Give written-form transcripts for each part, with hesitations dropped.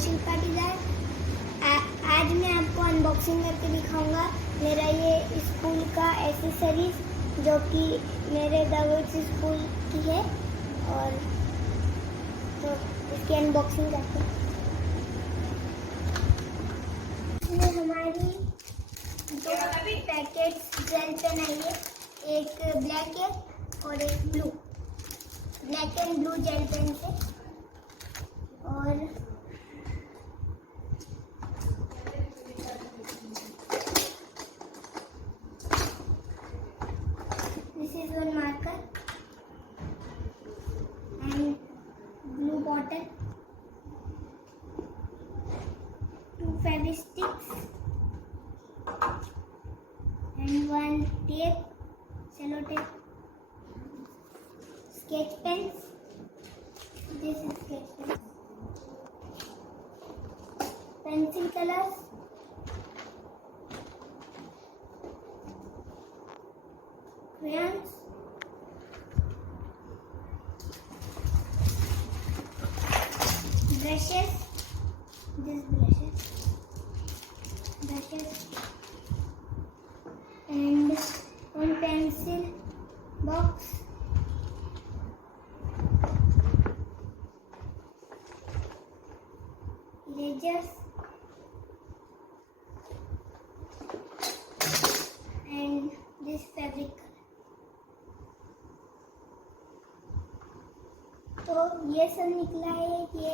शिल्पा डिज़ाइन। आज मैं आपको अनबॉक्सिंग करके दिखाऊंगा मेरा ये स्कूल का एसेसरीज जो कि मेरे द स्कूल की है। और तो इसकी अनबॉक्सिंग करते हैं। इसमें हमारी दो पैकेट्स जेल पेन आई है, एक ब्लैक है और एक blue, black and blue gel pen से। और this is one marker and blue bottle, 2 Fevisticks and 1 tape, cello tape, sketch pens. This is sketch pen, pencil colors, crayons, brushes, this brushes and one pencil box, erasers and this fabric color। तो ये सब निकला है, ये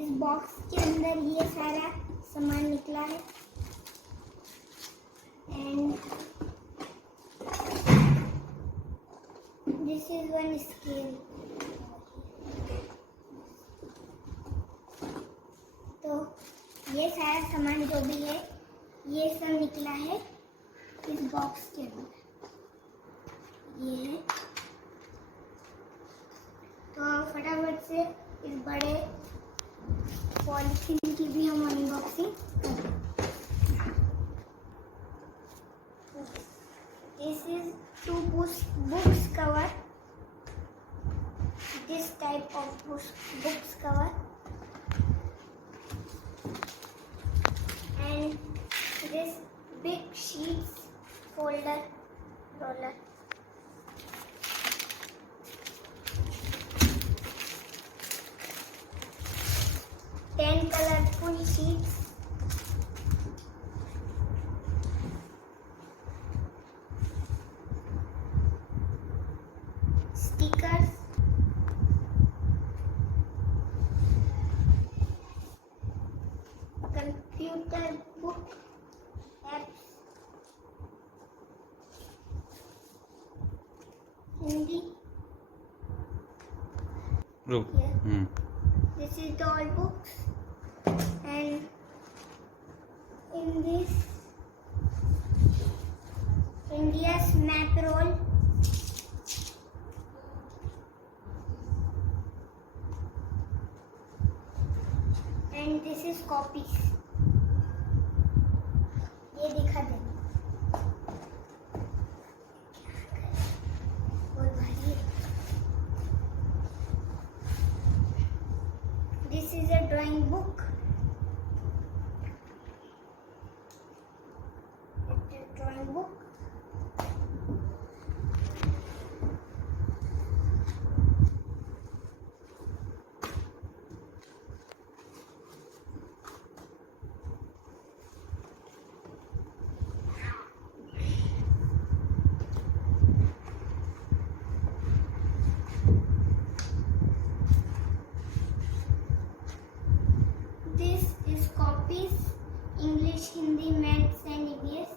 इस बॉक्स के अंदर ये सारा सामान निकला है। And this is one scale. तो ये सारा सामान जो भी है ये सब निकला है इस बॉक्स के अंदर, ये है। तो फटाफट से इस बड़े पॉलिथीन की भी हम अनबॉक्सिंग करें। This is 2 books cover, this type of books cover and this big sheets folder roller, colorful sheets, stickers, computer book, apps, Hindi. Yeah. This is the all books. And in this India's map roll, and this is copies। ये दिखा दे बहुत भारी है। This is a drawing book, drawing book, this is copies, English, Hindi, Maths and EVS।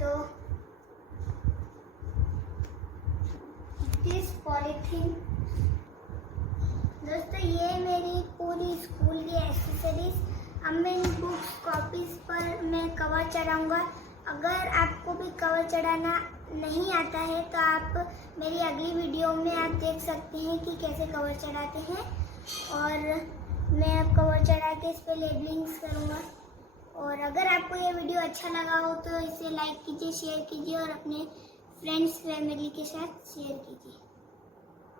तो this polythene. दोस्तों ये मेरी पूरी स्कूल की एसेसरीज। अब मैं इन बुक्स कॉपीज पर मैं कवर चढ़ाऊंगा। अगर आपको भी कवर चढ़ाना नहीं आता है तो आप मेरी अगली वीडियो में आप देख सकते हैं कि कैसे कवर चढ़ाते हैं, और मैं अब कवर चढ़ा के इस पर लेबलिंग्स करूँगा। और अगर आपको ये वीडियो अच्छा लगा हो तो इसे लाइक कीजिए, शेयर कीजिए और अपने फ्रेंड्स फैमिली के साथ शेयर कीजिए।